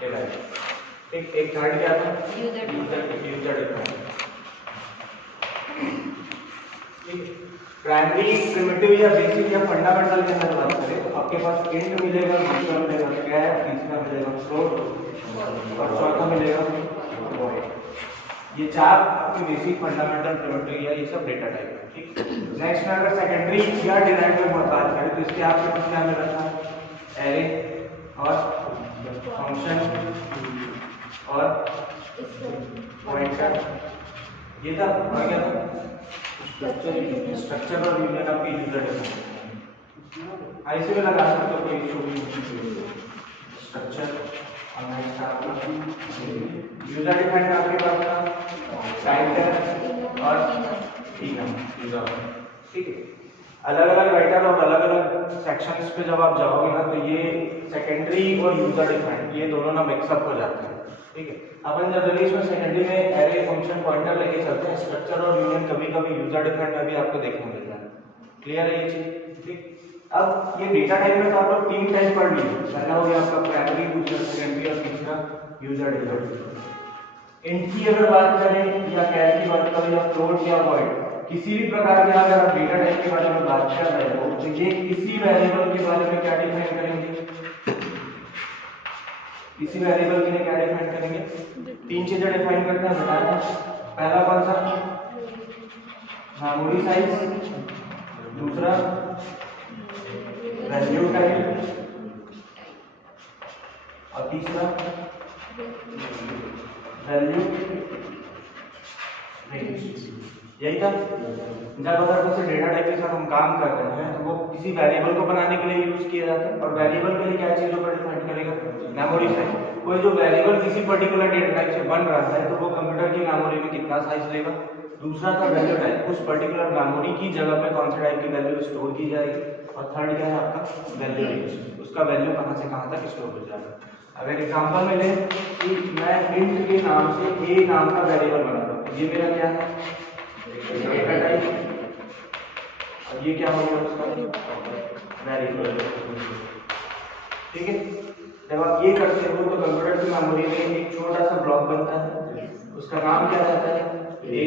Derive. एक third क्या था? User defined. प्राइमरी, प्रिमिटिव या बेसिक या फंडामेंटल के अंदर बात करें तो आपके पास इंट मिलेगा, दूसरा मिलेगा कैर, तीसरा मिलेगा फ्लोट और चौथा मिलेगा वॉइड। ये चार आपके बेसिक, फंडामेंटल, प्रिमिटिव या ये सब डेटा टाइप है। ठीक, नेक्स्ट में अगर सेकेंडरी या डिराइव में बात करें तो इसके आपके पास क्या मिल रहा है? एरे और फंक्शन और पॉइंटर, ये था। और क्या था? स्ट्रक्चर और यूनियन आपकी यूजर डिफाइंड। ऐसे में लगा सकते हो, कोई इशू नहीं। स्ट्रक्चर और नेक्स्ट आपका यूजर डिफाइंड आपके पास था राइटर और यूजर। ठीक है, अलग अलग राइटर और अलग अलग सेक्शंस पे जब आप जाओगे ना तो ये सेकेंडरी और यूजर डिफाइंड ये दोनों ना मिक्सअप हो जाते हैं। ठीक है, अपन जनरली इसमें सेकेंडरी में एरे, फंक्शन, पॉइंटर लेके चलते हैं। स्ट्रक्चर और यूनियन कभी कभी यूजर डिफाइंड में भी आपको देखने मिलता है। क्लियर है ये चीज? ठीक, अब ये डेटा टाइप में तो आप लोग तीन टाइप पढ़ लिए। पहला हो गया आपका प्राइमरी, दूसरा सेकेंडरी और तीसरा यूजर डिफाइंड। इंट की अगर बात करें या कैर की बात करें या फ्लोट या वॉइड, किसी भी प्रकार के अगर आप डेटा टाइप के बारे में बात कर रहे हो तो ये किसी वेरिएबल के बारे में क्या डिफाइन करेंगे? किसी वेरिएबल के लिए क्या डिफाइन करेंगे? तीन चीजें डिफाइन करते हैं, बताया था। पहला कौन सा? मेमोरी साइज, दूसरा वैल्यू टाइप और तीसरा वैल्यू रेंज। यही था। जब अगर किसी डेटा टाइप के साथ हम काम कर रहे हैं तो वो किसी वेरिएबल को बनाने के लिए यूज किया जाता है। और वेरिएबल के लिए क्या चीजों को डिफाइन करेगा? Memory size. कोई जो वेरिएबल किसी पर्टिकुलर डेटा टाइप से बन रहा है तो वो कंप्यूटर की मेमोरी में कितना साइज लेगा। दूसरा था वैल्यू टाइप, उस पर्टिकुलर मेमोरी की जगह पे कौन सा टाइप की वैल्यू स्टोर की जाएगी। और थर्ड क्या है आपका? वैल्यू रेंज, उसका वैल्यू कहां से कहां तक स्टोर हो जाएगा। अगर एग्जांपल में लें कि मैं इंट के नाम से ए नाम का वेरिएबल बना रहा हूं, ये मेरा क्या है? Data type. और ये क्या हो गया उसका? वेरिएबल। ठीक है, जब आप ये करते हो तो कंप्यूटर की मेमोरी में एक छोटा सा ब्लॉक बनता है, उसका नाम क्या रहता है? ए।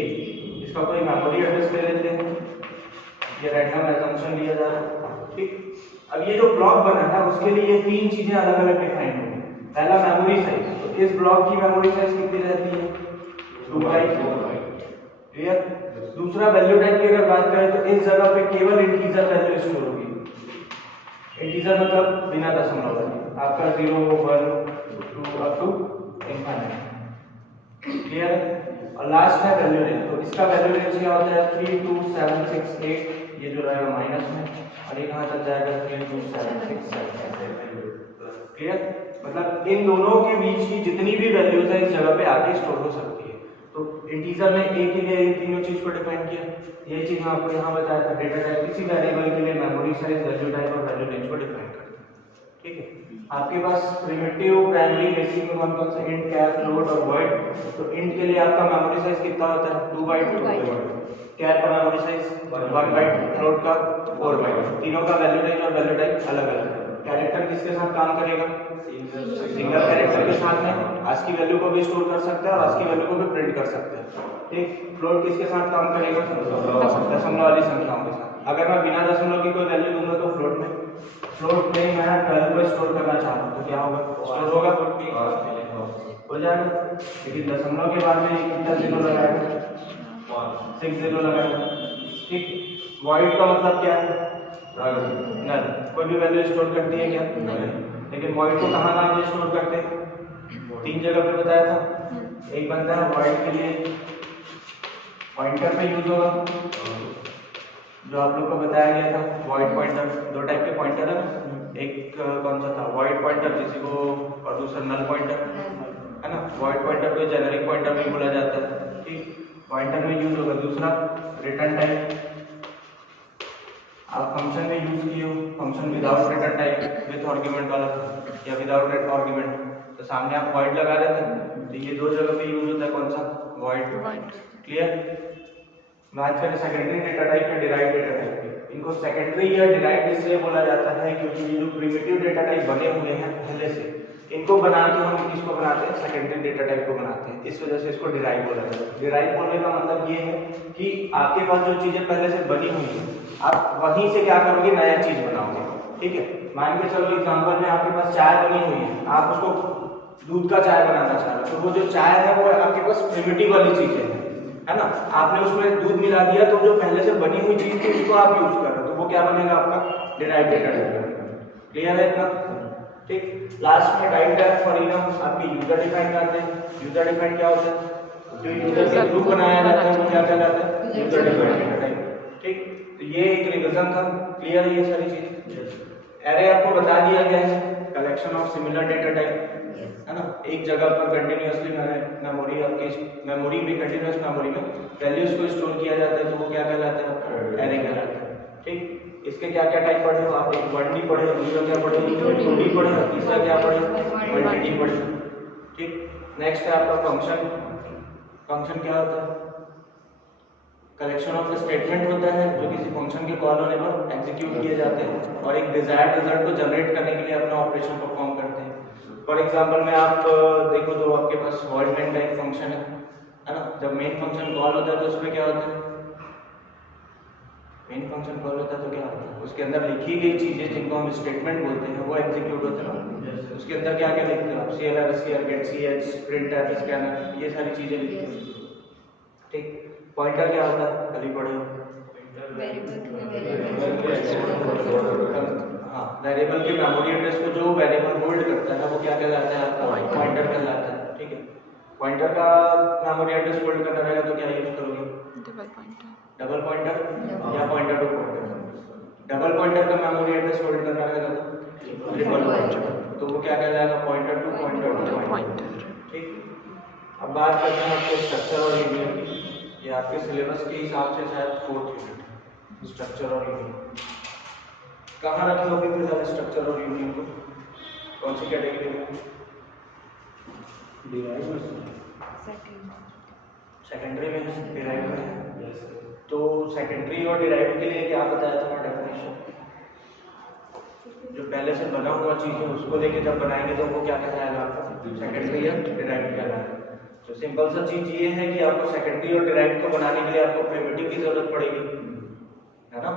इसका कोई मेमोरी एड्रेस ले लेते हैं, ये रैंडम असम्पशन लिया जा रहा है। ठीक, अब ये जो ब्लॉक बना है उसके लिए ये तीन चीजें अलग अलग डिफाइन होंगी। पहला मेमोरी साइज, तो इस ब्लॉक की मेमोरी साइज कितनी रहती है? 2 बाइट। क्लियर? दूसरा वैल्यू टाइप की अगर बात करें तो इस जगह पे केवल इंटीजर वैल्यू स्टोर होगी। इंटीजर मतलब बिना दशमलव वाली, आपका 0, 1, 2 अप टू इनफिनिटी। क्लियर? और लास्ट है वैल्यू रेंज, तो इसका वैल्यू रेंज क्या होता है? 3, 2, 7, 6, 8, ये जो रहेगा माइनस में, और ये कहां तक जाएगा? 3, 2, 7, 6, 7। क्लियर? मतलब इन दोनों के बीच की जितनी भी वैल्यूज है इस जगह पे आके स्टोर हो सकती है। तो इंटीजर ने ए के लिए इन तीनों चीज को डिफाइन किया। ये चीज मैं आपको यहाँ बताया था। डेटा टाइप किसी वेरिएबल के लिए मेमोरी साइज, वैल्यू टाइप और वैल्यू रेंज को डिफाइन करता है। ठीक है, आपके पास प्रिमिटिव, प्राइमरी, बेसिक में कौन कौन सा? इंट, कैर, फ्लोट और वॉइड। तो इंट के लिए आपका मेमोरी साइज कितना होता है? 2 बाइट। कैर का मेमोरी साइज 1 बाइट, फ्लोट का 4 बाइट। तीनों का वैल्यू रेंज और वैल्यू टाइप अलग अलग है। कैरेक्टर किसके साथ काम करेगा? सिंगल कैरेक्टर के साथ में आज की वैल्यू को भी स्टोर कर सकता है और आज की वैल्यू को भी प्रिंट कर सकता है। ठीक, फ्लोट किसके साथ काम करेगा? दशमलव वाली संख्याओं के साथ। अगर मैं बिना दशमलव की कोई वैल्यू दूंगा तो फ्लोट में मैं 12 को स्टोर करना चाहूँ तो क्या होगा? स्टोर होगा, हो जाएगा। लेकिन दशमलव के बाद में कितना जीरो लगाएगा? 6 जीरो लगाएगा। ठीक, वॉइड का मतलब क्या है? नल। कोई भी वैल्यू स्टोर करती है क्या? लेकिन वॉइड को कहाँ पे स्टोर करते हैं? तीन जगह पे बताया था। एक बनता है वॉइड के लिए पॉइंटर पे यूज होगा, जो आप लोग को बताया गया था। वॉइड पॉइंटर, दो टाइप के पॉइंटर है। एक कौन सा था? वॉइड पॉइंटर, जिसी को, और दूसरा नल पॉइंटर, है ना। वॉइड पॉइंटर को जेनेरिक पॉइंटर भी बोला जाता है। ठीक, पॉइंटर में यूज होगा। दूसरा रिटर्न टाइप, आप फंक्शन में यूज किए हो, function without return type, with argument वाला या विदाउट आर्गुमेंट, तो सामने आप वॉइड लगा रहे थे। तो ये दो जगह पे यूज होता है, कौन सा? वॉइड। क्लियर? बात करें सेकेंडरी डेटा टाइप या डिराइव्ड डेटा टाइप की, इनको सेकेंडरी या डिराइव्ड इसलिए बोला जाता है क्योंकि ये जो प्रिमिटिव डेटा टाइप बने हुए हैं पहले से, इनको बना के हम किसको बनाते हैं, सेकेंडरी डेटा टाइप को बनाते हैं। इस वजह से इसको डिराइव बोला जाता है। डिराइव बोलने का मतलब ये है कि आपके पास जो चीजें पहले से बनी हुई है, आप वहीं से क्या करोगे, नया चीज बनाओगे। ठीक है, मान के चलो एग्जाम्पल में आपके पास चाय बनी हुई है, आप उसको दूध का चाय बनाना चाह रहे हो, तो वो जो चाय है वो आपके पास प्रिमिटिव वाली चीज है ना। आपने उसमें दूध मिला दिया तो जो पहले से बनी हुई चीज थी उसको आप यूज कर रहे हो, तो वो क्या बनेगा, आपका डिराइव डेटा टाइप। क्लियर है इतना? ठीक। लास्ट में टाइप टाइप फॉर इनफ आपके यूजर डिफाइन करते हैं। यूजर डिफाइन क्या होता है, जो यूजर का ग्रुप बनाया जाता है वो क्या कहलाता है, यूजर डिफाइन डेटा टाइप। ठीक, तो ये एक रिवीजन था। क्लियर है ये सारी चीज? एरे आपको बता दिया गया है, collection of similar data type, है ना। एक जगह पर कंटिन्यूअसली मेमोरी, आपकी मेमोरी में, कंटिन्यूअस मेमोरी में वैल्यूज को स्टोर किया जाता है, तो वो क्या कहलाता है, एरे कहलाता है। ठीक, इसके क्या क्या टाइप पढ़े हो आप, एक 1D पढ़े हो, दूसरा क्या पढ़े हो, 2D पढ़े हो, तीसरा क्या पढ़े हो, मल्टी पढ़े हो। ठीक, नेक्स्ट है आपका फंक्शन। फंक्शन क्या होता है, कलेक्शन ऑफ स्टेटमेंट होता है जो किसी फंक्शन के कॉल होने पर एग्जीक्यूट किए जाते हैं और एक डिजायर्ड रिजल्ट को जनरेट करने के लिए अपना ऑपरेशन परफॉर्म करते हैं। फॉर एग्जांपल में आप देखो तो आपके पास वॉइड मेन टाइप फंक्शन है ना। जब मेन फंक्शन कॉल होता है तो उसमें क्या होता है, मेन फंक्शन कॉल होता है तो क्या होता है, उसके अंदर लिखी गई चीजें जिनको हम स्टेटमेंट बोलते हैं वो एग्जीक्यूट होते हैं ना। उसके अंदर क्या क्या लिखते हो आप, CLR, SCR, get ch, printf, scanf, ये सारी चीजें लिखते हो। ठीक, पॉइंटर क्या होता है, कल ही पढ़े हो, हाँ, वेरिएबल के मेमोरी एड्रेस को जो वेरिएबल होल्ड करता है वो क्या कहलाता है, आपका पॉइंटर कहलाता है। ठीक है, पॉइंटर का मेमोरी एड्रेस होल्ड करना रहेगा तो क्या यूज करोगे, डबल पॉइंटर या pointer to pointer. Double pointer का मेमोरी एड्रेस होल्ड करना रहेगा तो ट्रिपल पॉइंटर, तो वो क्या कहलाएगा, पॉइंटर टू पॉइंटर। ठीक, अब बात करते हैं आपके स्ट्रक्चर और यूनियन की। ये आपके सिलेबस के हिसाब से शायद 4th यूनिट है, स्ट्रक्चर और यूनियन। कहाँ रखे होगे फिलहाल स्ट्रक्चर और यूनियन को, कौन सी कैटेगरी में, सेकेंडरी में, डिराइव में। तो सेकेंडरी और डिराइव के लिए क्या बताया था डेफिनेशन, जो पहले से बना हुआ चीज है उसको लेके जब बनाएंगे तो वो क्या कहलाएगा, आपका सेकेंडरी या डिराइव कहलाएगा। तो सिंपल सा चीज ये है कि आपको सेकेंडरी और डिराइव को बनाने के लिए आपको प्रिमिटिव की जरूरत पड़ेगी, है ना।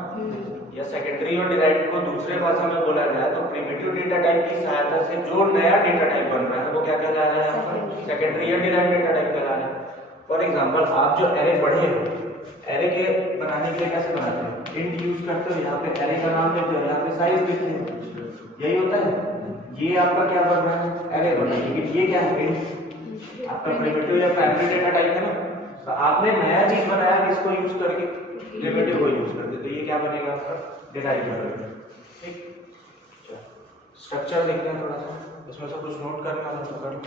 या सेकेंडरी और डिराइव को दूसरे भाषा में बोला जाए तो प्रिमिटिव डेटा टाइप की सहायता से जो नया डेटा टाइप बन रहा है वो क्या कहला रहा है, आपका सेकेंडरी या डिराइव डेटा टाइप कहला रहा है। फॉर एग्जांपल आप जो एरे पढ़े हो, एरे के बनाने के लिए कैसे बनाते हो, इंट यूज करते हो, यहाँ पे एरे का नाम देते हो, यहाँ पे साइज देते हो, यही होता है। ये आपका क्या बन रहा है, एरे बन रहा है, लेकिन ये क्या है, इंट आपका प्रिमिटिव या प्राइमरी डेटा टाइप है ना। तो आपने नया चीज बनाया किसको यूज करके, प्रिमिटिव को यूज करके, तो ये क्या बनेगा, आपका डिराइव बनेगा। ठीक, स्ट्रक्चर देखते हैं थोड़ा सा, इसमें से कुछ नोट करना है तो कर लो।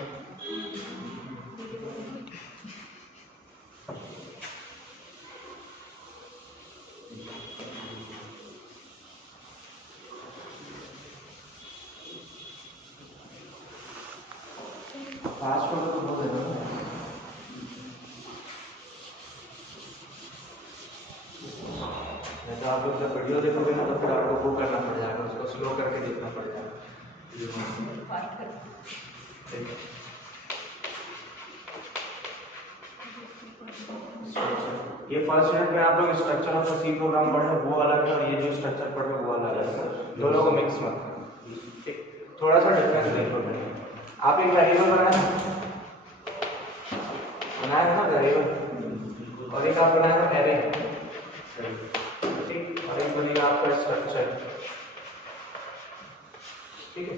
फास्ट फोटो तो बहुत है ना, तो आप लोग जब वीडियो देखोगे ना तो फिर आपको वो करना पड़ जाएगा, उसको स्लो करके देखना पड़ जाएगा। ये फर्स्ट यूनिट में आप लोग structure of the C program पढ़े वो अलग है और ये जो स्ट्रक्चर पढ़े वो अलग है, दोनों को मिक्स मत। ठीक, थोड़ा सा डिफरेंस देखो। आप एक वेरिएबल बनाया ना वेरिएबल, और एक आप बनाया ना एरे, ठीक, और एक बनेगा आपका स्ट्रक्चर। ठीक है,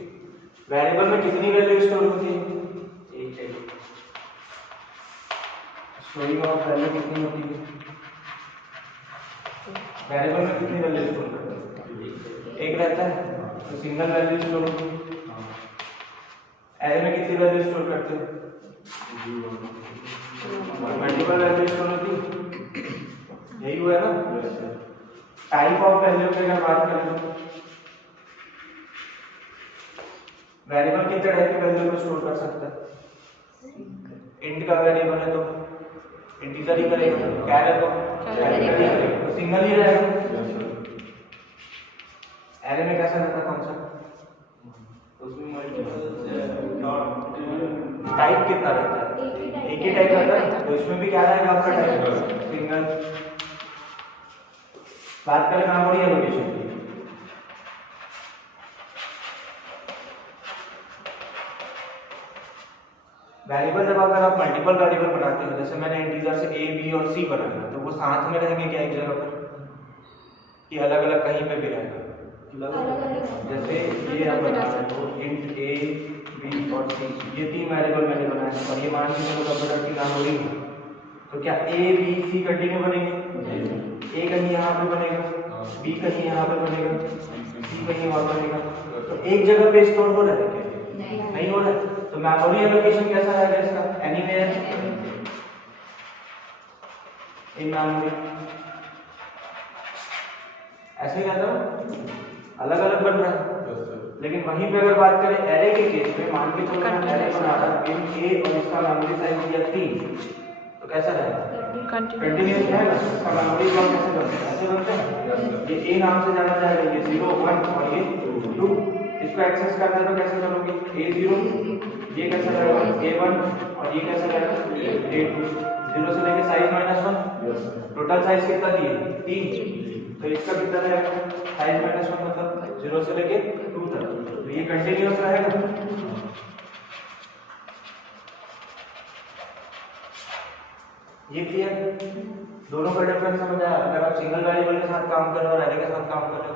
वेरिएबल में कितनी वैल्यू स्टोर होती है, एक है। स्टोरिंग ऑफ वैल्यू कितनी होती है, वेरिएबल में कितनी वैल्यू स्टोर करते हैं, एक रहता है, तो सिंगल वैल्यू स्टोर होती है। एरे में कितनी वैल्यू स्टोर करते हैं, मल्टीपल वैल्यू स्टोर होती है, यही हुआ है ना। टाइप ऑफ वैल्यू की अगर बात करें, वेरिएबल कितने टाइप की वैल्यू को स्टोर कर सकता है, इंट का वेरिएबल है तो इंटीजर ही करेगा, कैर है तो सिंगल ही रहेगा, एरे में कैसा रहता कॉन्सेप्ट? उसमें टाइप कितना रहता है? एक ही टाइप रहता है। तो इसमें भी क्या रहेगा आपका टाइप? सिंगल। बात करें मेमोरी एलोकेशन की, वेरिएबल जब अगर आप मल्टीपल वेरिएबल बनाते हो, जैसे मैंने इंटीजर से ए बी और सी बनाया, तो वो साथ में रहेंगे क्या एक जगह पर, कि अलग अलग कहीं पे भी रहेगा? जैसे ये आप बना रहे हो इंट ए बी और सी, ये तीन वेरिएबल मैंने बनाए और ये मान के चलो कंप्यूटर की मेमोरी है, तो क्या ए बी सी कंटिन्यू बनेंगे? ए कहीं यहाँ पे बनेगा, बी कहीं यहाँ पे बनेगा, सी कहीं वहाँ बनेगा, तो एक जगह पे स्टोर हो रहा है क्या? नहीं हो रहा है। तो मेमोरी एलोकेशन कैसा रहेगा इसका? एनीवेयर इन मेमोरी, ऐसे ही रहता है, अलग अलग बन रहा है। लेकिन वहीं पे अगर बात करें एरे के केस में, मान के चलो मैं एरे बना रहा हूं ए और इसका मेमोरी साइज दिया 3, तो कैसा रहेगा? कंटीन्यूअस रहेगा। इसका मेमोरी ब्लॉक कैसे बनते हैं? ऐसे बनते हैं, ये ए नाम से जाना जाएगा, ये 0 1 और ये 2, इसको एक्सेस करना है तो कैसे करोगे? A0, ये कैसा रहेगा? A1 और ये कैसा रहेगा? A2, 0 से लेके साइज -1, टोटल साइज कितना दिए? 3, तो इसका कितना रहेगा? साइज -1 मतलब 0 से लेके 2 तक, तो ये कंटिन्यूअस रहेगा। ये क्लियर? दोनों का डिफरेंस समझ आया? अगर आप सिंगल वेरिएबल के साथ काम कर रहे हो और एरे के साथ काम कर रहे हो,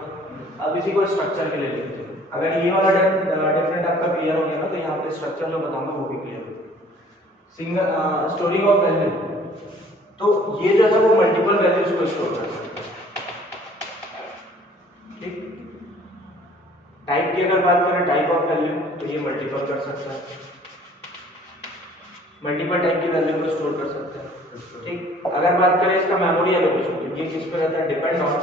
अब इसी को स्ट्रक्चर के लिए लिखते हैं। अगर ये वाला डिफरेंट आपका क्लियर हो गया ना, तो यहाँ पे स्ट्रक्चर जो बताऊंगा वो भी क्लियर हो। सिंगल स्टोरिंग ऑफ वैल्यू, तो ये जो है वो मल्टीपल वैल्यूज को स्टोर कर सकता है। ठीक, टाइप की अगर बात करें, टाइप ऑफ वैल्यू, तो ये मल्टीपल कर सकता है, मल्टीपल टाइप की वैल्यू को स्टोर कर सकता है। ठीक, अगर बात करें इसका मेमोरी एलोकेशन, तो ये किस पे रहता है? Depend on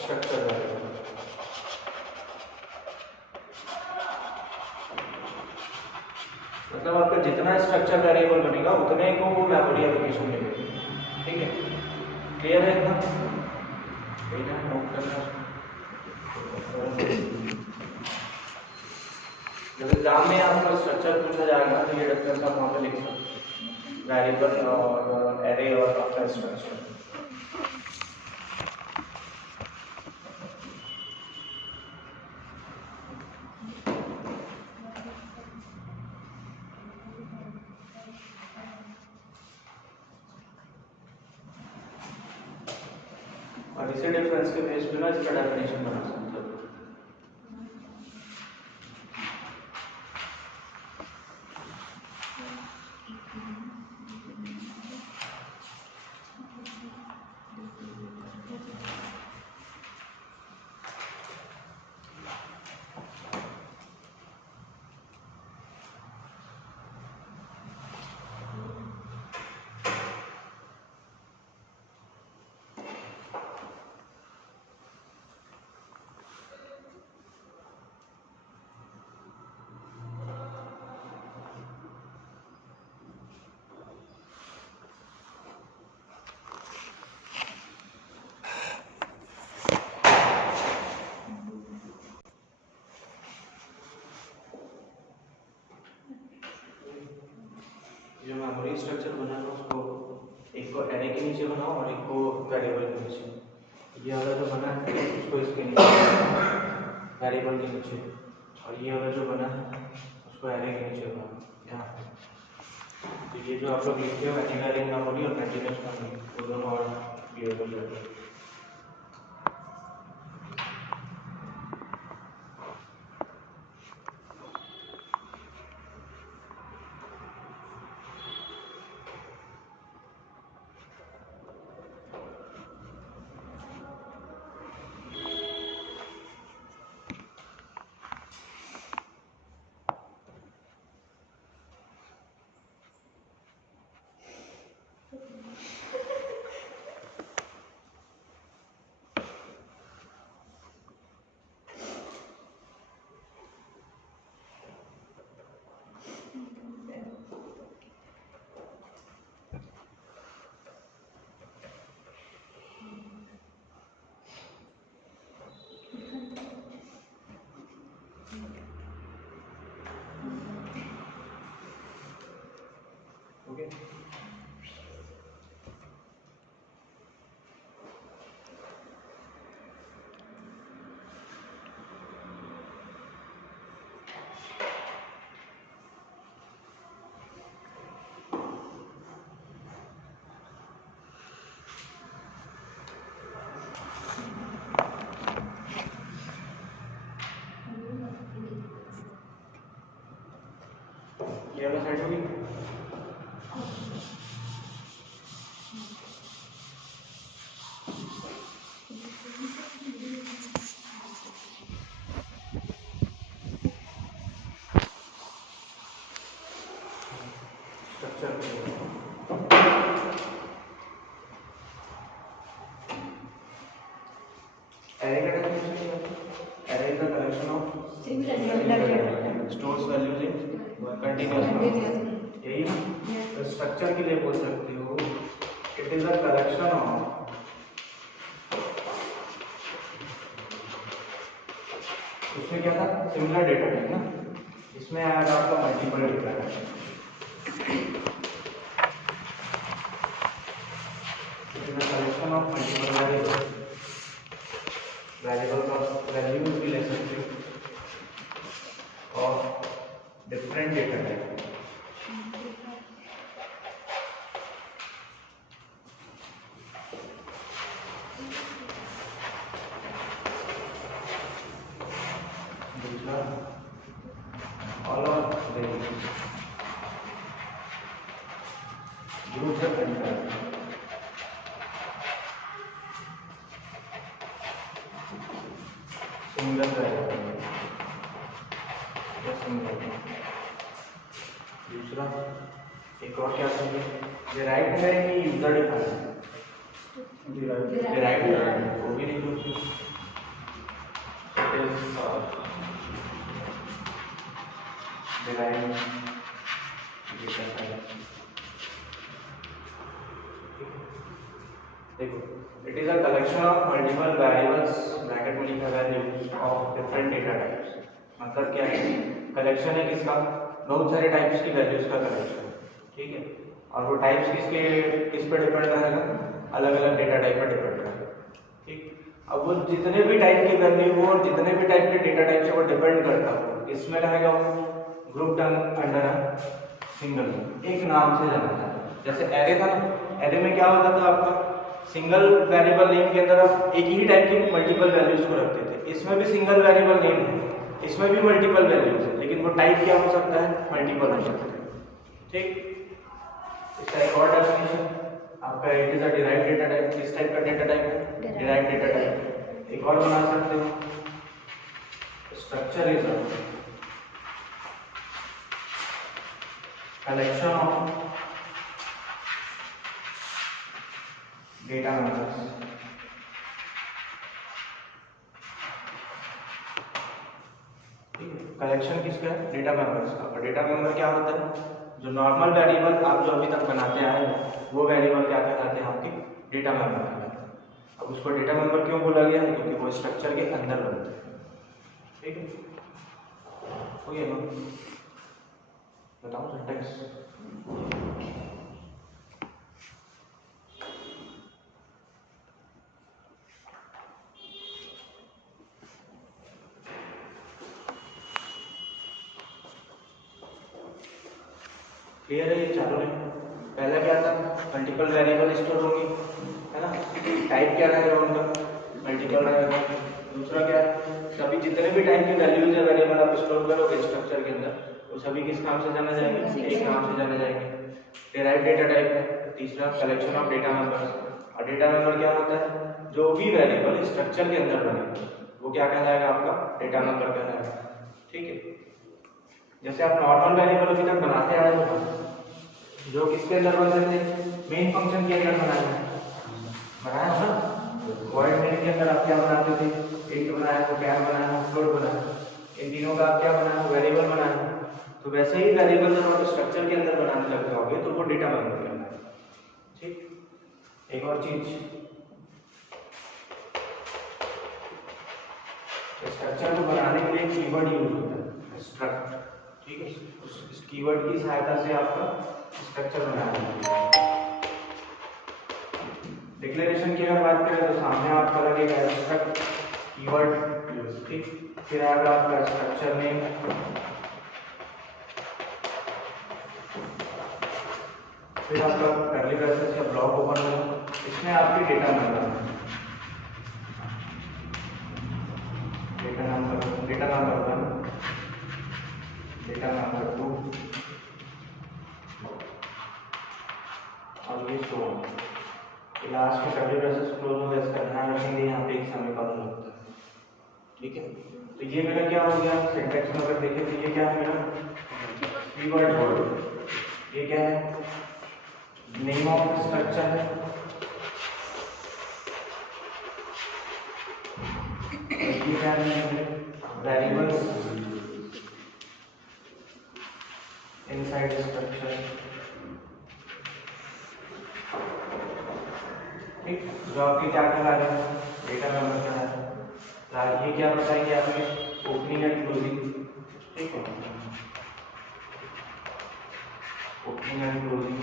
structure variable. मतलब आपका जितना स्ट्रक्चर वेरिएबल बनेगा उतने को वो मेमोरी एलोकेशन मिलेगी। ठीक है, क्लियर है इतना? नोट करना, जब एग्जाम में आपको स्ट्रक्चर पूछा जाएगा तो ये डिफरेंस आप वहाँ पे लिख सकते हैं, वेरिएबल और एरे और आपका स्ट्रक्चर। और इसी डिफरेंस के बेस पे ना इसका डेफिनेशन बना सकते हो। जो मेमोरी स्ट्रक्चर बनाना उसको एक को एरे के नीचे बनाओ और एक को वेरिएबल के नीचे। ये वाला जो बना है उसको इसके नीचे, वेरिएबल के नीचे, और ये वाला जो बना है उसको एरे के नीचे बनाओ यहाँ पे। तो ये जो आप लोग लिखते हो एनीवेयर मेमोरी और कंटीन्यूअस मेमोरी, वो दोनों और क्लियर हो जाते हैं। एरे का डेफिनेशन क्या है? Array is the collection of stores values in continuous, यही ना? तो स्ट्रक्चर के लिए बोल सकते हो it is a collection of, उसमें क्या था, सिमिलर डेटा टाइप ना, इसमें आएगा आपका multiple data type. Collection of multiple variables, variables of values भी ले सकते हो और different data type. All of group है सिंगल दूसरा एक और क्या चाहिए, डिराइव्ड है कि यूजर डिफाइंड? डिराइव्ड है, वो भी नहीं दूसरी डिराइव्ड डेटा टाइप। देखो it is a collection of multiple variables bracket में लिखा values of different data types. मतलब क्या है, कलेक्शन है किसका, बहुत सारे टाइप्स की वैल्यूज का कलेक्शन, ठीक है। और वो टाइप्स किस पे डिपेंड रहेगा, अलग अलग डेटा टाइप पर डिपेंड रहेगा, ठीक। अब वो जितने भी टाइप की वैल्यू हो और जितने भी टाइप के डेटा टाइप से वो डिपेंड करता हो, इसमें रहेगा वो ग्रुप अंडर सिंगल, एक नाम से जाना जाता है। जैसे एरे था ना, एरे में क्या होता था आपका, सिंगल वेरिएबल नेम के अंदर आप एक ही टाइप की मल्टीपल वैल्यूज को रखते थे। इसमें भी सिंगल वेरिएबल नेम है, इसमें भी मल्टीपल वैल्यूज है, लेकिन वो टाइप क्या हो सकता है, मल्टीपल हो सकता है, ठीक। इसका एक और डेफिनेशन आपका, it is a derived data type. किस टाइप का डेटा टाइप है, डिराइव्ड डेटा टाइप। एक और बना सकते हो, structure is a collection of data members. Collection किसका है, डेटा मेंबर्स का। और डेटा मेंबर क्या होता है, जो नॉर्मल वेरिएबल आप जो अभी तक बनाते आए हो वो वेरिएबल क्या कहलाते हैं, आपके डेटा मेंबर कहलाते हैं। अब उसको डेटा मेंबर क्यों बोला गया है, क्योंकि वो स्ट्रक्चर के अंदर बनते हैं, ठीक है। हो गया ना, बताओ सिंटैक्स। क्लियर है ये चारों नहीं? पहला क्या था, मल्टीपल वेरिएबल स्टोर होंगे, है ना, टाइप क्या रहेगा उनका, मल्टीपल रहेगा। दूसरा क्या है, सभी जितने भी टाइप की वैल्यूज है वेरिएबल आप स्टोर करोगे स्ट्रक्चर के अंदर, वो सभी किस नाम से जाने जाएंगे, एक नाम से जाने जाएंगे, डिराइव्ड डेटा टाइप है। तीसरा कलेक्शन ऑफ डेटा मेंबर्स। और डेटा मेंबर क्या होता है, जो भी वेरिएबल स्ट्रक्चर के अंदर बने वो क्या कहलाएगा, आपका डेटा मेंबर कहलाएगा, ठीक है। जैसे आप नॉर्मल वेरिएबल अभी तक बनाते आए हो, जो किसके अंदर बनते थे, मेन फंक्शन के अंदर बनाया ना, वॉइड मेन के अंदर आप क्या बनाते थे, इंट बनाया, वो कैर बनाया, फ्लोट बनाया, इन तीनों का आप क्या बनाया, वेरिएबल बनाया। तो वैसे ही वेरिएबल जब आप स्ट्रक्चर के अंदर बनाने लग जाओगे तो वो डेटा मेंबर कहलाएगा, ठीक। एक और चीज, स्ट्रक्चर को बनाने के लिए कीवर्ड यूज होता है, स्ट्रक्ट, ठीक है। उस कीवर्ड की सहायता से आपका स्ट्रक्चर बनाया। डिक्लेरेशन की अगर बात करें तो सामने आपका लगेगा स्ट्रक्ट कीवर्ड यूज, ठीक। फिर आएगा आपका स्ट्रक्चर नेम, फिर आपका कर्ली ब्रैकेट्स का ब्लॉक ओपन होगा, इसमें आपके data number, data number 1, data number 2 और ये सो लास्ट में कर्ली ब्रैकेट्स क्लोज हो गया। इसका ध्यान रखेंगे, यहाँ पे एक समय कम लगता है, ठीक है। तो ये मेरा क्या हो गया, सिंटैक्स में अगर देखें तो ये क्या है मेरा, कीवर्ड वर्ड, ये क्या है, नेम ऑफ स्ट्रक्चर है, ये क्या है वेरिएबल्स इनसाइड स्ट्रक्चर, ठीक। जो आपके क्या कहला रहे हैं डेटा मेंबर कहला रहा है। ये क्या बताएंगे आपके ओपनिंग एंड क्लोजिंग, ठीक है, opening and closing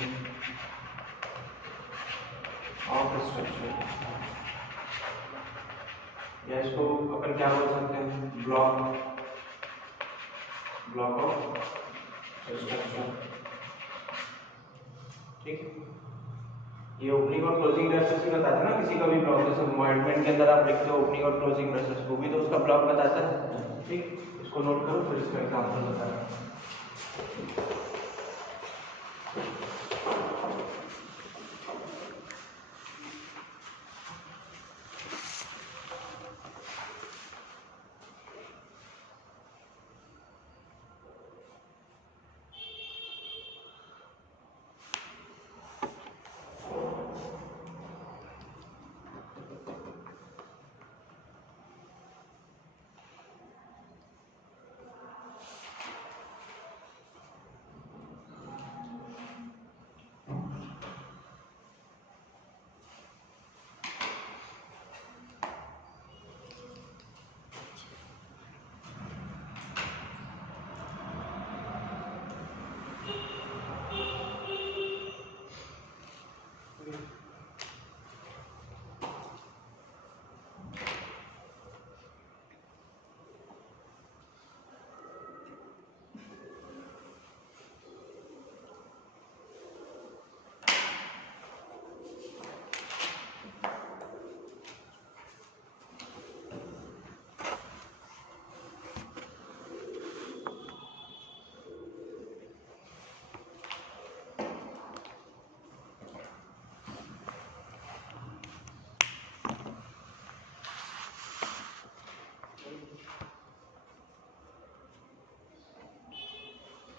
of structure, या इसको अपन क्या बोल सकते हैं ब्लॉक, ब्लॉक ऑफ स्ट्रक्चर, ठीक। ये ओपनिंग और क्लोजिंग ब्रेसेस भी बताते हैं ना किसी का भी ब्लॉक, जैसे एडमिन के अंदर आप लिखते हो ओपनिंग और क्लोजिंग ब्रेसेस, वो भी तो उसका ब्लॉक बताता है, ठीक। इसको नोट करो, फिर इसका एग्जांपल बता रहा हूं।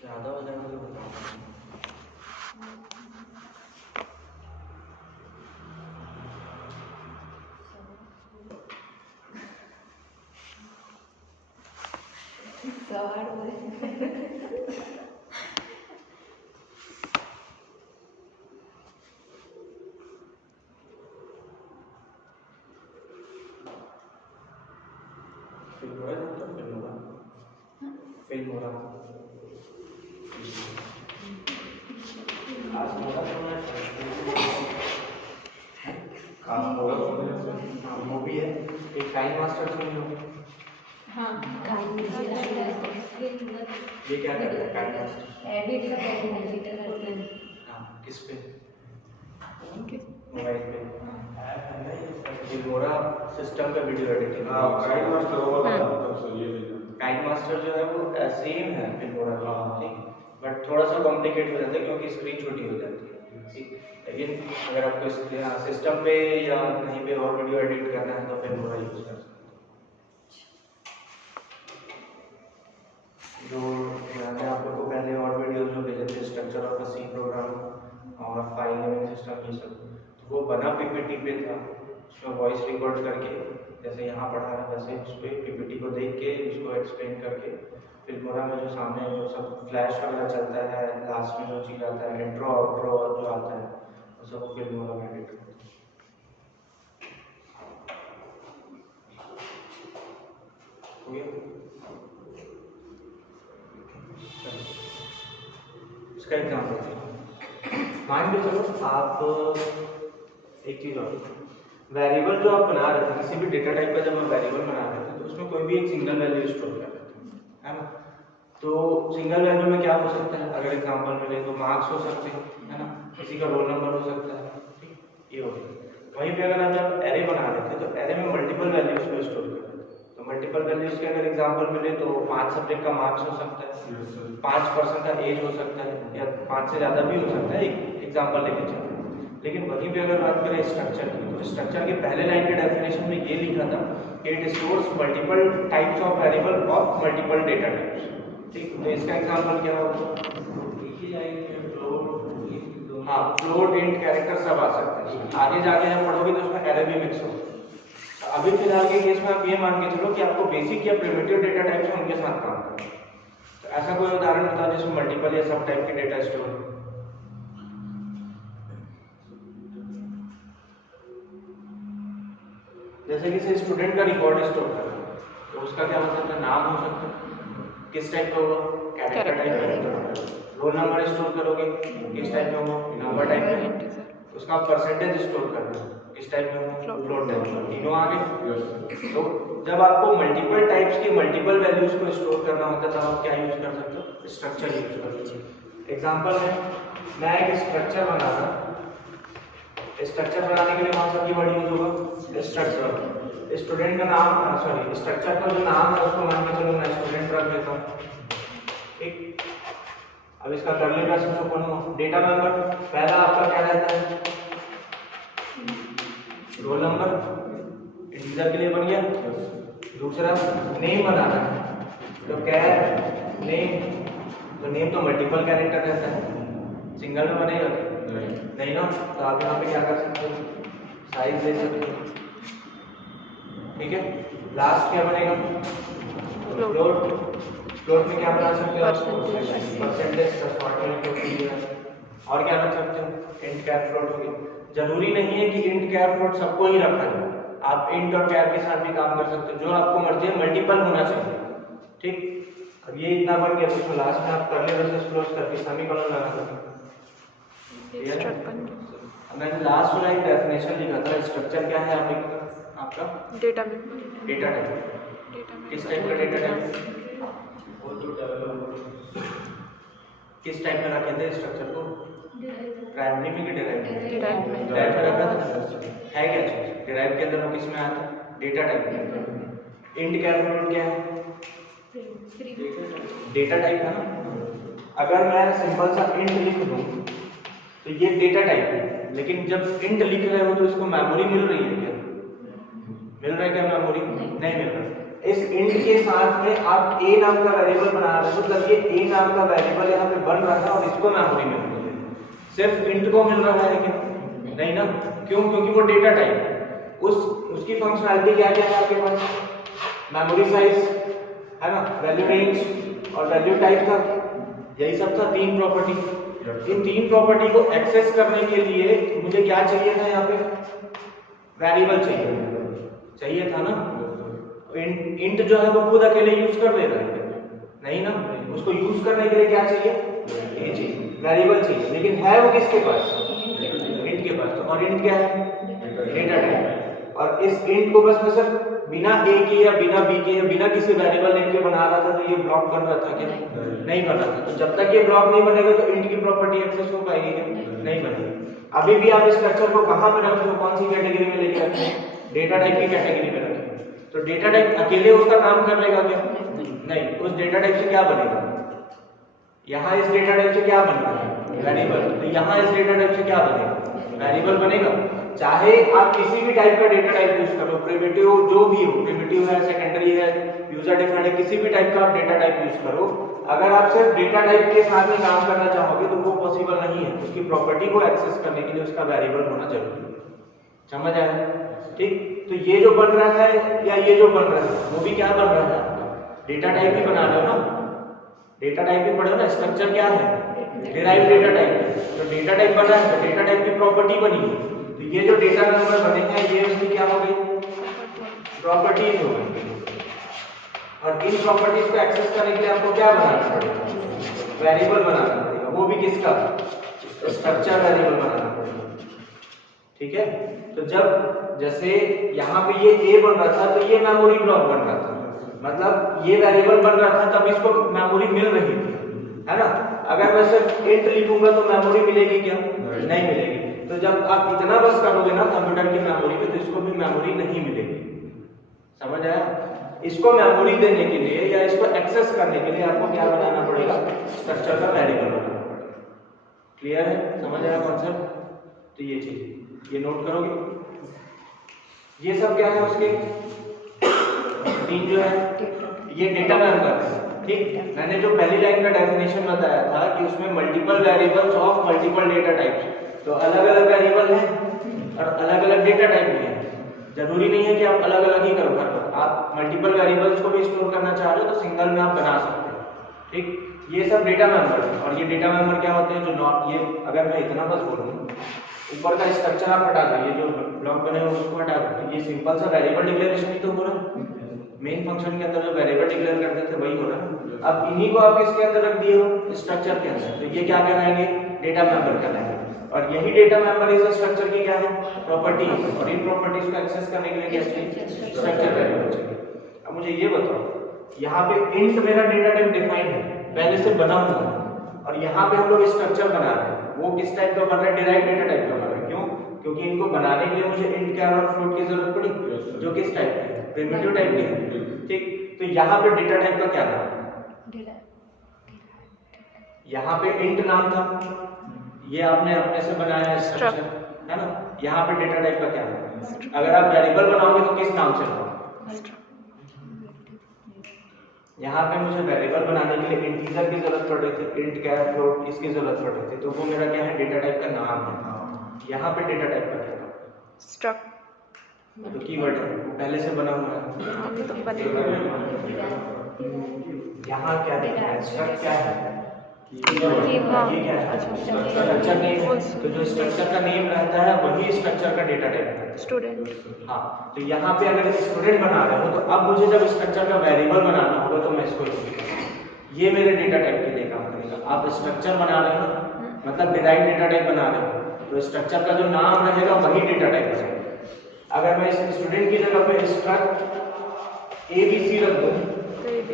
ज़्यादा हो जाएगा तो बताओ। वो भी है एक टाइम मास्टर सुन लो। हाँ, ये क्या करता है टाइम मास्टर? एडिट करते हैं। हाँ, किस पे? मोबाइल पे। फिल्मोरा सिस्टम का वीडियो एडिटिंग। टाइम मास्टर होगा तब सही है। टाइम मास्टर जो है वो सेम है फिल्मोरा का, ठीक, बट थोड़ा सा कॉम्प्लिकेट हो जाता है क्योंकि स्क्रीन छोटी हो जाती है, ठीक। लेकिन अगर आपको सिस्टम पे या कहीं पे और वीडियो एडिट करना है तो फिल्मोरा यूज कर सकते हैं। जो मैंने आप लोगों को पहले और वीडियोस जो भेजे थे structure of a C program और फाइल नेमिंग सिस्टम ये सब, तो वो बना पीपीटी पे था, उसमें वॉइस रिकॉर्ड करके जैसे यहाँ पढ़ा है वैसे उस पर पीपीटी को देख के उसको एक्सप्लेन करके फिल्मोरा में जो सामने जो सब फ्लैश वगैरह चलता है, लास्ट में जो चीज़ आता है इंट्रो आउट्रो जो आता है वो सब फिल्मोरा में एडिट करते हैं। इसका एग्जाम्पल मान लो, चलो आप एक चीज़ और, वेरिएबल जो आप बना रहे थे किसी भी डेटा टाइप का जब आप वेरिएबल बना रहे थे तो उसमें कोई भी एक सिंगल वैल्यू स्टोर कर रहे थे, है ना। तो सिंगल वैल्यू में क्या हो सकता है, अगर एग्जांपल में ले तो मार्क्स हो सकते हैं, है ना, किसी का रोल नंबर हो सकता है, ठीक, ये हो गया। वहीं पे अगर आप जब एरे बना रहे थे तो एरे में मल्टीपल वैल्यूज को स्टोर कर रहे थे, तो मल्टीपल वैल्यूज के अगर एग्जांपल मिले तो 5 सब्जेक्ट का मार्क्स हो सकता है, 5% का एज हो सकता है, या 5 से ज़्यादा भी हो सकता है, एक एग्जाम्पल लेके चलो। लेकिन वहीं पे अगर बात करें स्ट्रक्चर की, तो स्ट्रक्चर के पहले लाइन के डेफिनेशन में ये लिखा था कि it stores multiple types of variable of multiple data types, ठीक। तो इसका एग्जांपल क्या होगा, हाँ, फ्लोट इंट कैरेक्टर सब आ सकते हैं। आगे जाके जब पढ़ोगे तो उसमें एरे भी मिक्स होगा। अभी फिलहाल के केस में आप ये मान के चलो कि आपको बेसिक या प्रिमिटिव डेटा टाइप है उनके साथ काम करना है। तो ऐसा कोई उदाहरण बताओ जिसमें मल्टीपल या सब टाइप के डेटा स्टोर हो। जैसे किसी स्टूडेंट का रिकॉर्ड स्टोर करना है तो उसका क्या मतलब है, नाम हो सकता है, किस टाइप का होगा, character type. Roll number store करोगे किस टाइप में होगा, नंबर टाइप में। उसका परसेंटेज स्टोर करना है किस टाइप में होगा, फ्लोट टाइप में। तीनों आ गए। तो जब आपको मल्टीपल टाइप्स की मल्टीपल वैल्यूज को स्टोर करना होता है तब आप क्या यूज कर सकते हो, स्ट्रक्चर यूज कर सकते हो। एग्जांपल है, मैं एक स्ट्रक्चर बना रहा, स्ट्रक्चर बनाने के लिए कौन सा कीवर्ड यूज होगा, स्ट्रक्चर। स्टूडेंट का नाम, सॉरी स्ट्रक्चर का जो नाम है उसको मान के चलो मैं स्टूडेंट रख देता हूँ, ठीक। अब इसका करली ब्रैकेट्स ओपन हो, डेटा मेंबर पहला आपका क्या रहता है, रोल नंबर, इंटीजर के लिए बन गया। दूसरा नेम बनाना है, तो कैर नेम, तो नेम तो मल्टीपल कैरेक्टर रहता है, सिंगल में बनेगा नहीं ना, तो आप यहाँ पे क्या कर सकते हो, साइज दे सकते हो, ठीक है। लास्ट क्या बनेगा, फ्लोट। फ्लोट में क्या बना सकते हो, परसेंटेज का शॉर्ट में लिख दीजिए। और क्या रख सकते हो, इंट कैर फ्लोट हो गया। जरूरी नहीं है कि इंट कैर फ्लोट सबको ही रखना है, आप इंट और कैर के साथ भी काम कर सकते हो, जो आपको मर्जी है, मल्टीपल होना चाहिए, ठीक। अब ये इतना बन गया, तो लास्ट में आप करली ब्रैकेट्स क्लोज करके सेमीकोलन लगा सकते हो। मैंने लास्ट वाला एक डेफिनेशन लिखा था, स्ट्रक्चर क्या है आपका डेटा टाइप। किस टाइप का डेटा टाइप, किस टाइप में रखे थे स्ट्रक्चर को, प्राइमरी में कि डिराइव में रखा था, है क्या चीज डिराइव के अंदर वो किस में आता है, डेटा टाइप में। इंट कैलकुलेट क्या है, डेटा टाइप है ना। अगर मैं सिंपल सा इंट लिख दूं तो ये डेटा टाइप है, लेकिन जब इंट लिख रहे हो तो इसको मेमोरी मिल रही है क्या, मिल रहा है क्या मेमोरी, नहीं मिल रहा। इस इंट के साथ में आप a नाम का वेरिएबल बना रहे हो, मतलब ये a नाम का वेरिएबल यहाँ पे बन रहा है और इसको मेमोरी मिल रही है। सिर्फ इंट को मिल रहा है क्या, नहीं ना, क्यों, क्योंकि वो डेटा टाइप है। उसकी फंक्शनैलिटी क्या क्या है आपके पास, मेमोरी साइज है ना, वैल्यू रेंज और वैल्यू टाइप था, यही सब था, 3 प्रॉपर्टी। इन 3 प्रॉपर्टी को एक्सेस करने के लिए मुझे क्या चाहिए था, यहाँ पे वेरिएबल चाहिए था ना। इंट जो है वो खुद अकेले यूज कर ले रहा है, नहीं ना, उसको यूज करने के लिए क्या चाहिए, ये चाहिए, वेरिएबल चाहिए। लेकिन है वो किसके पास, इंट के पास। और इंट क्या है, डेटा टाइप। और इस इंट को बस मैं सिर्फ बिना a के या बिना b के या बिना किसी वेरिएबल नेम के बना रहा था, तो ये ब्लॉक बन रहा था क्या, नहीं बन रहा था। तो जब तक ये ब्लॉक नहीं बनेगा तो इंट की प्रॉपर्टी एक्सेस हो पाएगी क्या, नहीं बनेगी। अभी भी आप स्ट्रक्चर को कहां पे रखते हो, कौन सी कैटेगरी में लेके रखते हैं, डेटा टाइप की कैटेगरी में रखते हैं। तो डेटा टाइप अकेले उसका काम कर लेगा क्या, नहीं। उस डेटा टाइप से क्या बनेगा, यहाँ इस डेटा टाइप से क्या बनेगा, वेरिएबल। तो यहाँ इस डेटा टाइप से क्या बनेगा, वेरिएबल बनेगा। चाहे आप किसी भी टाइप का डेटा टाइप यूज करो, प्रिमिटिव जो भी हो, प्रिमिटिव है, सेकेंडरी है, यूजर डिफाइंड है, किसी भी टाइप का आप डेटा टाइप यूज करो, अगर आप सिर्फ डेटा टाइप के साथ में काम करना चाहोगे तो वो पॉसिबल नहीं है। उसकी प्रॉपर्टी को एक्सेस करने के लिए उसका वेरिएबल होना जरूरी है, समझ आया, ठीक। तो ये जो बन रहा है या ये जो बन रहा है वो भी क्या बन रहा है, डेटा टाइप ही बना रहे हो ना, डेटा टाइप ही पढ़ो ना। स्ट्रक्चर क्या है, डिराइव डेटा टाइप। तो डेटा टाइप बना है तो डेटा टाइप की प्रॉपर्टी बनी है। तो ये जो डेटा नंबर बने हैं ये उसकी क्या हो गई, प्रॉपर्टीज हो गई। और इन प्रॉपर्टीज को एक्सेस करने के लिए आपको क्या बनाना पड़ेगा, वेरिएबल बनाना पड़ेगा, वो भी किसका, स्ट्रक्चर वेरिएबल बनाना पड़ेगा, ठीक है। तो जब जैसे यहाँ पे ये a बन रहा था तो ये मेमोरी ब्लॉक बन रहा था, मतलब ये वेरिएबल बन रहा था तब इसको मेमोरी मिल रही थी, है ना। अगर मैं सिर्फ इंट लिखूंगा तो मेमोरी मिलेगी क्या, नहीं मिलेगी। तो जब आप इतना बस करोगे ना कंप्यूटर की मेमोरी में तो इसको भी मेमोरी नहीं मिलेगी, समझ आया। इसको मेमोरी देने के लिए या इसको एक्सेस करने के लिए आपको क्या बनाना पड़ेगा, स्ट्रक्चर का वेरिएबल बनाना पड़ेगा। क्लियर है, समझ आया कॉन्सेप्ट। तो ये चीज ये नोट करोगे, ये सब क्या है उसके 3 जो है ये डेटा मेंबर है, ठीक। मैंने जो पहली लाइन का डेफिनेशन बताया था कि उसमें multiple variables of multiple data types, तो अलग अलग वेरिएबल हैं और अलग अलग डेटा टाइप भी है। जरूरी नहीं है कि आप अलग अलग ही करो हर बार, आप मल्टीपल वेरिएबल्स को भी स्टोर करना चाह रहे हो तो सिंगल में आप बना सकते हो। ठीक, ये सब डेटा मेंबर है। और ये डेटा मेंबर क्या होते हैं, जो नॉट, ये अगर मैं इतना बस बोलूँ, ऊपर का स्ट्रक्चर आप हटा दो, ये जो ब्लॉक बने हुए उसको हटा दो, तो ये सिंपल सा वेरिएबल डिक्लेरेशन ही तो हो रहा है। मेन फंक्शन के अंदर जो वेरिएबल डिक्लेयर करते थे वही हो रहा है। अब इन्हीं को आप किसके अंदर रख दिए हो, स्ट्रक्चर के अंदर, तो ये क्या कहलाएंगे, डेटा मेंबर कहलाएंगे। और यही डेटा मेंबर इस स्ट्रक्चर की क्या है, प्रॉपर्टीज, और इन प्रॉपर्टीज को एक्सेस करने के लिए क्या चाहिए, स्ट्रक्चर वेरिएबल चाहिए। अब मुझे ये बताओ, यहाँ पे इंट मेरा डेटा टाइप डिफाइंड है, पहले से बना हुआ है, और यहाँ पे हम लोग स्ट्रक्चर बना रहे हैं, वो किस टाइप का बन रहा है, डिराइव्ड डेटा टाइप का बन रहा है। क्यों, क्योंकि इनको बनाने के लिए मुझे इंट क्या और फ्लोट की जरूरत पड़ी, जो किस टाइप की है, प्रिमिटिव टाइप की है। ठीक, तो यहाँ पे डेटा टाइप का क्या नाम है, यहाँ पे इंट नाम था, ये आपने अपने से बनाया स्ट्रक्चर है ना। यहाँ पे डेटा टाइप का क्या नाम है, अगर आप वेरिएबल बनाओगे तो किस नाम से बनाओगे, यहाँ पे मुझे वेरिएबल बनाने के लिए इंटीजर की जरूरत पड़ रही थी, इंट कैर फ्लोट इसकी जरूरत पड़ रही थी, तो वो मेरा क्या है, डेटा टाइप का नाम है। यहाँ पे डेटा टाइप का क्या है, स्ट्रक्ट, तो कीवर्ड है, वो पहले से बना हुआ है। यहाँ क्या दिख रहा है, स्ट्रक्ट क्या है, ये क्या है, स्ट्रक्चर नेम। तो जो स्ट्रक्चर का नेम रहता है वही स्ट्रक्चर का डेटा टाइप है, स्टूडेंट। हाँ, तो यहाँ पे अगर स्टूडेंट बना रहे हो तो अब मुझे जब स्ट्रक्चर का वेरिएबल बनाना होगा तो मैं इसको ये मेरे डेटा टाइप के लिए काम करेगा। आप स्ट्रक्चर बना रहे हो मतलब डिराइव्ड डेटा टाइप बना रहे हो, तो स्ट्रक्चर का जो नाम रहेगा वही डेटा टाइप रहेगा। अगर मैं इस स्टूडेंट की जगह पे स्ट्रक्ट ABC रख दूं,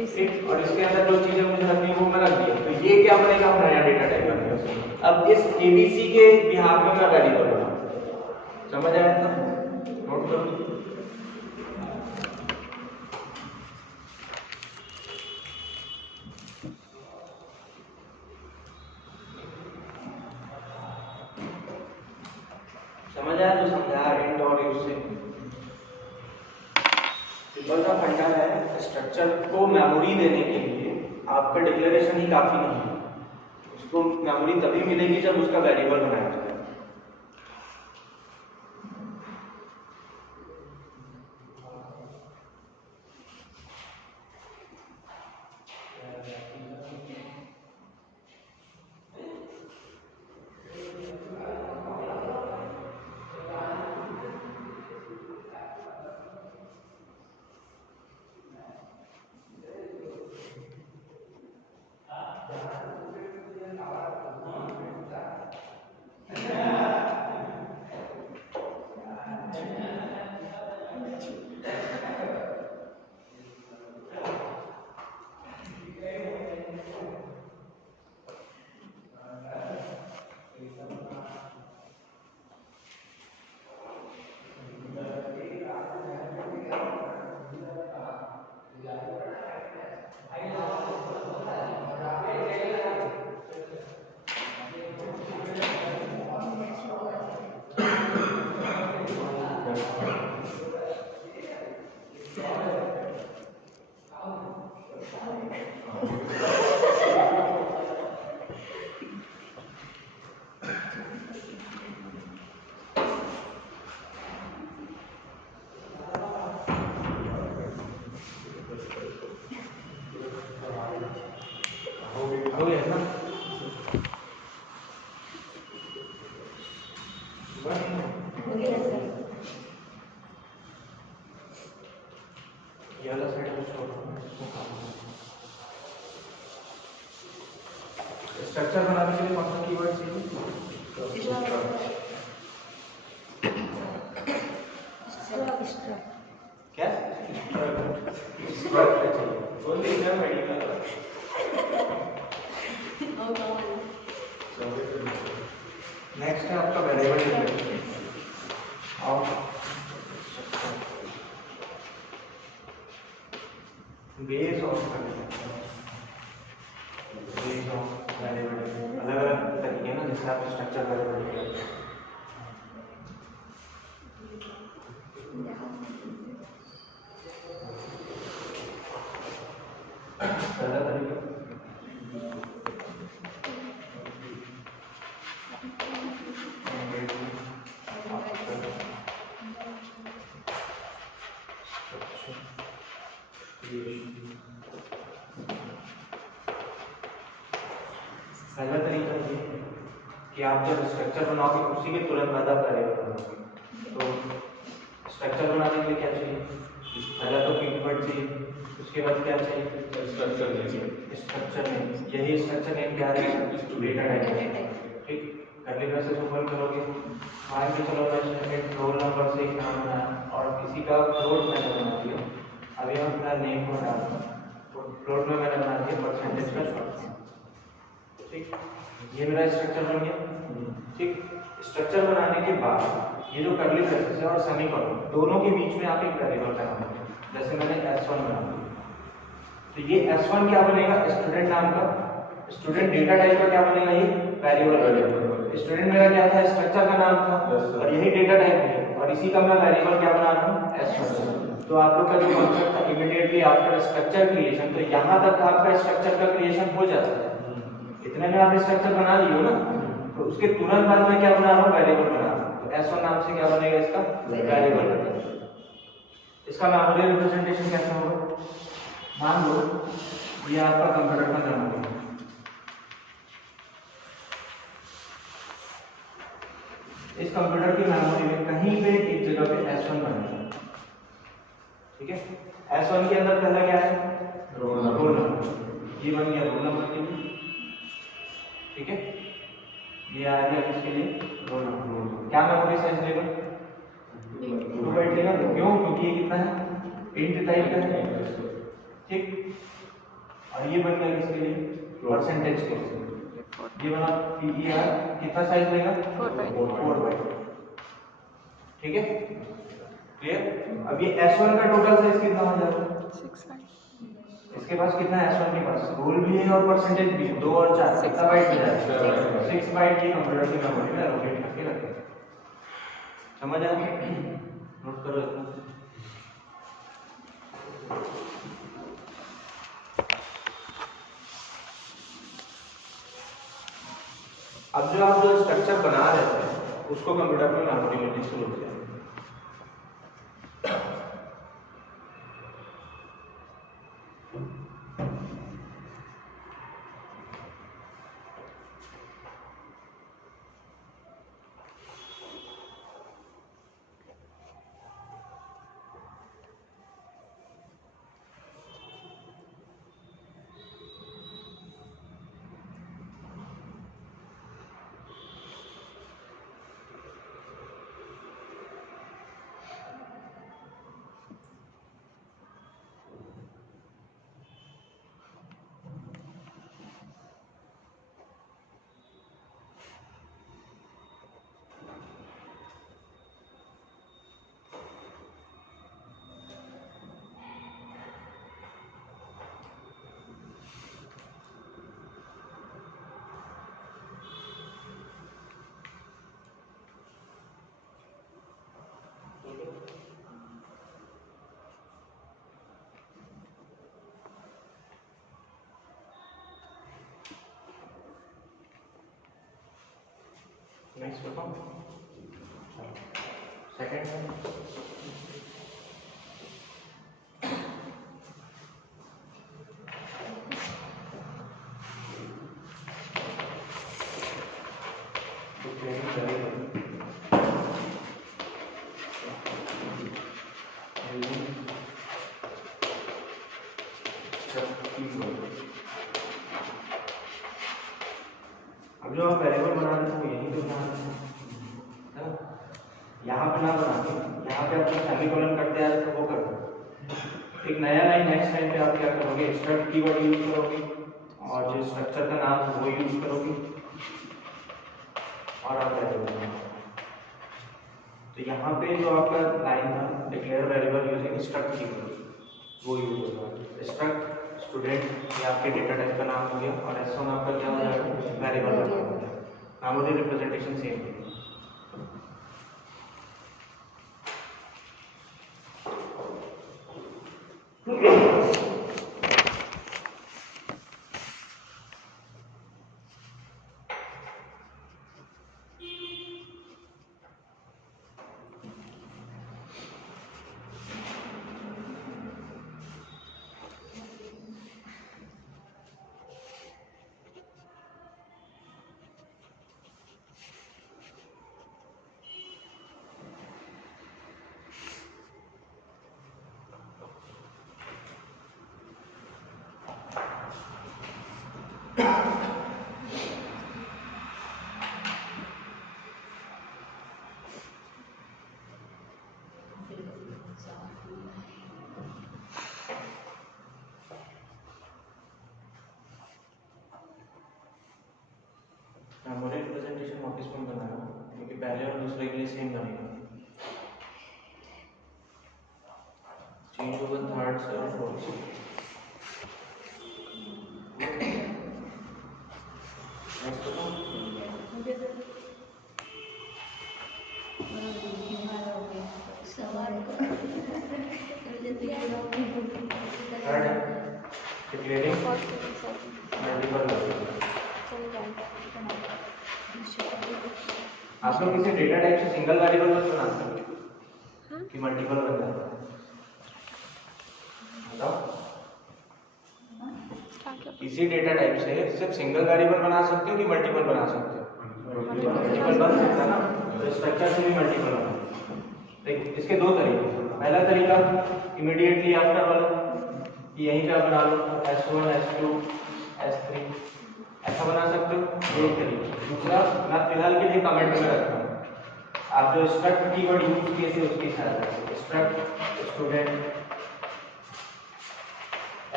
ठीक, और इसके अंदर जो चीजें मुझे रखनी है वो मैं रख दिया, तो ये क्या बनेगा, नया डेटा टाइप बन गया। अब इस ABC के बिहाफ में मैं वेरिएबल बनाऊं, समझ आया था, नोट करो। समझ आया तो समझा, इंट और यूज से सिंपल सा फंडा है। स्ट्रक्चर को मेमोरी देने के लिए आपका डिक्लेरेशन ही काफी नहीं है, उसको मेमोरी तभी मिलेगी जब उसका वेरिएबल बनाया जाए। हो गया ना, ये वाला साइड में स्ट्रक्चर बनाने के लिए कौन सा कीवर्ड चाहिए, क्या स्ट्रक्चर चाहिए, ओनली जब मेडिकल। नेक्स्ट है आपका वेरिएबल और बेस ऑफ वेरिएबल, अलग अलग तरीके हैं ना जिससे आप स्ट्रक्चर वेरिएबल पहला तरीका ये है कि आप जब स्ट्रक्चर बनाओगे उसी के तुरंत बाद आप वेरिएबल बनाओगे। तो स्ट्रक्चर बनाने के लिए क्या चाहिए? पहला तो कीवर्ड चाहिए, उसके बाद क्या चाहिए? Structure name. Structure name. यही स्ट्रक्चर नेम क्या रहेगा? Data type. ठीक, करली ब्रेसेस ओपन करोगे, मान के चलो मैं रोल नंबर से एक नाम बनाया और किसी का फ्लोट मैंने बना दिया। अभी हम अपना नेम को डालते हैं, तो फ्लोट में मैंने बना दिया परसेंटेज का शॉर्ट। ठीक, ये मेरा स्ट्रक्चर बन गया। ठीक, स्ट्रक्चर बनाने के बाद ये जो करली ब्रेसेस है और सेमीकोलन दोनों के बीच में आप एक वेरिएबल बनाओगे। जैसे मैंने s1 बना दिया, तो ये s1 क्या बनेगा? स्टूडेंट नाम का। स्टूडेंट डेटा टाइप का क्या बनेगा? ये वेरिएबल। स्टूडेंट मेरा क्या था? स्ट्रक्चर का नाम था और यही डेटा टाइप है और इसी का मैं वेरिएबल क्या बना रहा हूँ? s1। तो आप लोग का जो कॉन्सेप्ट था इमीडिएटली आफ्टर स्ट्रक्चर क्रिएशन, तो यहाँ तक आपका स्ट्रक्चर का क्रिएशन हो जाता है। इतने में आप स्ट्रक्चर बना लियो ना, तो उसके तुरंत बाद मैं क्या बना रहा हूँ? वेरिएबल बना रहा हूँ। तो s1 नाम से क्या बनेगा? इसका वेरिएबल बनेगा। इसका मेमोरी रिप्रेजेंटेशन कैसा होगा? मान लो ये आपका कंप्यूटर का मेमोरी है। इस कंप्यूटर की मेमोरी में कहीं पे एक जगह पे s1 बनेगा। ठीक है, s1 के अंदर पहला क्या है? Roll number. ये बन गया रोल नंबर के लिए। ठीक है, ये आ गया किसके लिए? Roll number. क्या मेमोरी साइज लेगा? 2 बाइट लेगा। क्यों? क्योंकि ये कितना है? इंट टाइप का है। ठीक, और ये बन गया किसके लिए? परसेंटेज के लिए। ये बना PER, कितना साइज लेगा? 4 बाइट। ठीक है, क्लियर? अब ये S1 का टोटल साइज कितना हो जाएगा? 6 बाइट। इसके पास कितना है? S1 के पास रोल भी है और परसेंटेज भी है, 2 और 4 कितना बाइट हो जाएगा? 6 बाइट ये कंप्यूटर की मेमोरी में एलोकेट करके रखें। समझ आया? नोट करो इसको। अब जो आप जो स्ट्रक्चर बना रहे थे उसको कंप्यूटर में मेमोरी में शुरू हो जाए। नेक्स्ट बताओ, सेकंड अब जो आप वेरिएबल बना रहे थे वो यहीं पे बना रहे थे, यहाँ पे ना बना के यहाँ पे आप जो सेमीकोलन करते आ रहे थे वो कर दो। एक नया लाइन नेक्स्ट लाइन पे आप क्या करोगे? स्ट्रक्ट कीवर्ड यूज करोगे और जो स्ट्रक्चर का नाम है वो यूज करोगे और आप वेरिएबल बनाओगे। तो यहाँ पे जो आपका लाइन था declare variable using struct keyword वो यूज होगा। स्ट्रक्ट स्टूडेंट ये आपके डेटा टाइप का नाम हो गया और S1 आपका क्या हो जाएगा? वेरिएबल का नाम हो गया। मेमोरी रिप्रेजेंटेशन सेम है। मेमोरी रिप्रेजेंटेशन वापस में बनाना क्योंकि पहले और दूसरे के लिए सेम बनेगा। चेंज होगा थर्ड से और फोर्थ से। नेक्स्ट बताओ। थर्ड है डिक्लेयरिंग मल्टीपल। आप लोग किसी डेटा टाइप से सिंगल वेरिएबल मत बना सकते कि मल्टीपल बन जाता है। बताओ किसी डेटा टाइप से सिर्फ सिंगल वेरिएबल बना सकते हो कि मल्टीपल बना सकते हो? मल्टीपल बन सकता है ना, तो स्ट्रक्चर से भी मल्टीपल बना। देखो इसके दो तरीके। पहला तरीका इमीडिएटली आफ्टर वाला कि यहीं पे आप बना लो S1 S2 S3 ऐसा बना सकते हो, ये एक तरीका। दूसरा मैं फिलहाल के लिए कमेंट में रखता हूँ, आप जो स्ट्रक्ट कीवर्ड यूज किए थे उसकी सहायता से struct student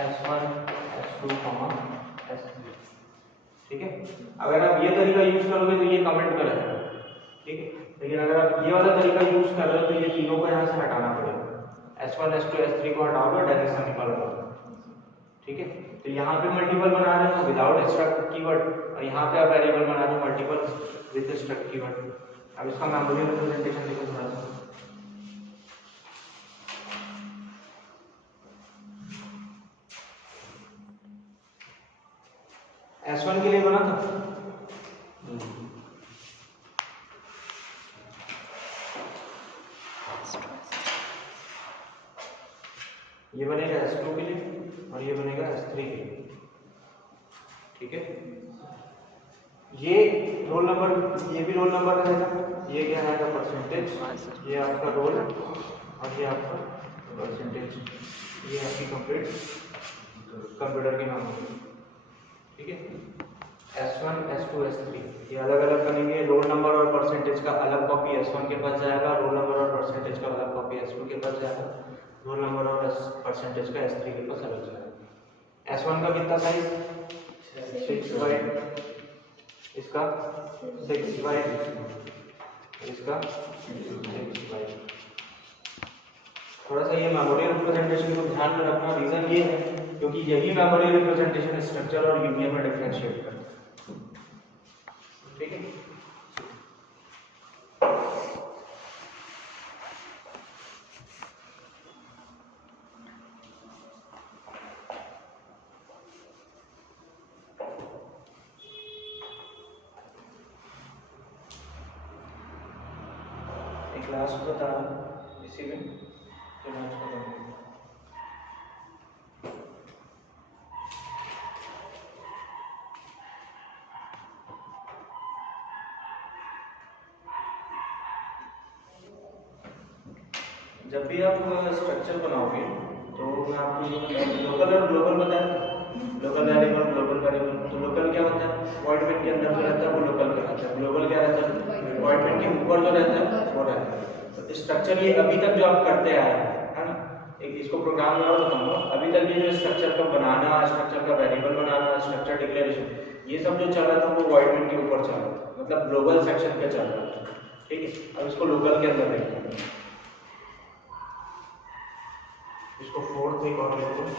S1 S2 S3, ठीक है। अगर आप ये तरीका यूज करोगे तो ये कमेंट में रहेगा, ठीक है। लेकिन अगर आप ये वाला तरीका यूज कर रहे हो तो ये तीनों को यहाँ से हटाना पड़ेगा। S1 S2 S3 को हटाओगे डायरेक्ट मल्टीपल होगा, ठीक है। तो यहाँ पे मल्टीपल बना रहे हो विदाउट स्ट्रक्ट कीवर्ड और यहाँ पे आप वेरिएबल बना रहे हो मल्टीपल विद स्ट्रक्ट कीवर्ड। अब इसका मेमोरी रिप्रेजेंटेशन देखो थोड़ा सा। S1 के लिए बना था ये बनेगा S2 के लिए और ये बनेगा S3 के लिए, ठीक है। ये रोल नंबर, ये भी रोल नंबर रहेगा, ये क्या रहेगा परसेंटेज, ये आपका रोल और ये आपका परसेंटेज, ये आपकी कंप्लीट कंप्यूटर के नाम होगी, ठीक है। S1 S2 S3 ये अलग अलग बनेंगे। रोल नंबर और परसेंटेज का अलग कॉपी S1 के पास जाएगा, रोल नंबर और परसेंटेज का अलग कॉपी S2 के पास जाएगा, रोल नंबर और परसेंटेज का S3 के पास अलग जाएगा। S1 का कितना साइज 6 बाइट, इसका 6 बाइट, इसका 6 बाइट। थोड़ा सा ये मेमोरी रिप्रेजेंटेशन को ध्यान में रखना, रीजन ये है क्योंकि यही मेमोरी रिप्रेजेंटेशन स्ट्रक्चर और यूनियन में डिफरेंशिएट करता है, ठीक है। क्लास बता इसी में तो मैं उसको करूँगा। जब भी आप स्ट्रक्चर बनाओगे तो मैं आपको ये बताऊँ, लोकल और ग्लोबल बताया, लोकल वेरिएबल ग्लोबल वेरिएबल। तो लोकल क्या होता है, वॉइड मेन के अंदर जो रहता है वो लोकल कहलाता है। ग्लोबल क्या रहता है, वॉइड मेन के ऊपर जो रहता है वो रहता है। तो स्ट्रक्चर ये अभी तक जो आप करते आए हैं ना, एक इसको प्रोग्राम में और बताऊंगा, अभी तक ये जो स्ट्रक्चर का बनाना, स्ट्रक्चर का वेरिएबल बनाना, स्ट्रक्चर डिक्लेरेशन, ये सब जो चल रहा था वो वॉइड मेन के ऊपर चल रहा था, मतलब ग्लोबल सेक्शन पे चल रहा था, ठीक है। अब इसको लोकल के अंदर देखते हैं, इसको फोर्थ एक और लेते हैं,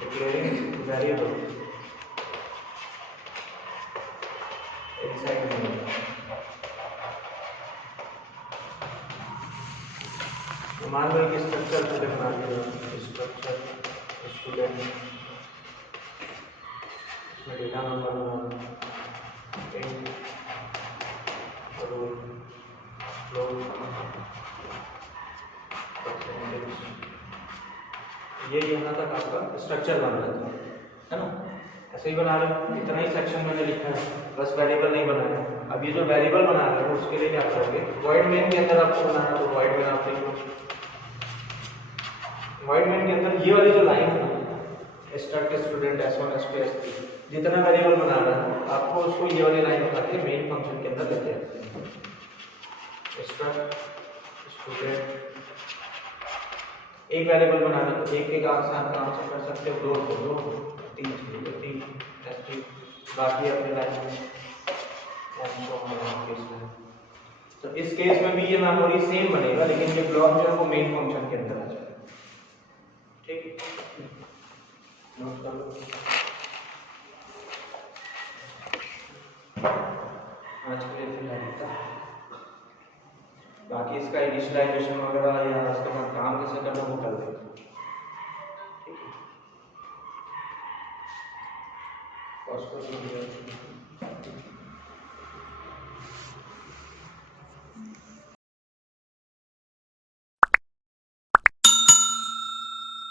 डिक्लेयरिंग वेरिएबल इनसाइड मेन। मान लो एक स्ट्रक्चर पहले बना लिया, स्ट्रक्चर स्टूडेंट, इसमें डेटा नंबर बनाना, रोल, फ्लोर, ये यहाँ तक आपका स्ट्रक्चर बन रहा था, है ना। ऐसे ही बना रहे हो, इतना ही सेक्शन मैंने लिखा है, बस वेरिएबल नहीं बनाया। अब ये जो वेरिएबल बना रहे हो उसके लिए क्या करोगे, वॉइड मेन के अंदर आपको बनाना, तो वॉइड मेन आप लिख लो, वाइड मेन के अंदर ये वाली जो लाइन है struct student S1 S2 S3 जितना वेरिएबल बना रहा है आपको उसको ये वाली लाइन उठा के मेन फंक्शन के अंदर लेते हैं। स्ट्रक्ट स्टूडेंट एक वेरिएबल बनाना तो एक एक आसान काम से कर सकते हो, दो तो दो, तीन तो तीन, S3 बाकी अपने लाइन में तो इस केस में भी ये मेमोरी सेम बनेगा लेकिन ये ब्लॉक जो है वो मेन फंक्शन के अंदर आ जाएगा। ठीक है, नोट कर लो। आज के लिए फिलहाल इतना, बाकी इसका इनिशियलाइजेशन वगैरह या उसके बाद काम कैसे करना वो कर देगा। ठीक है,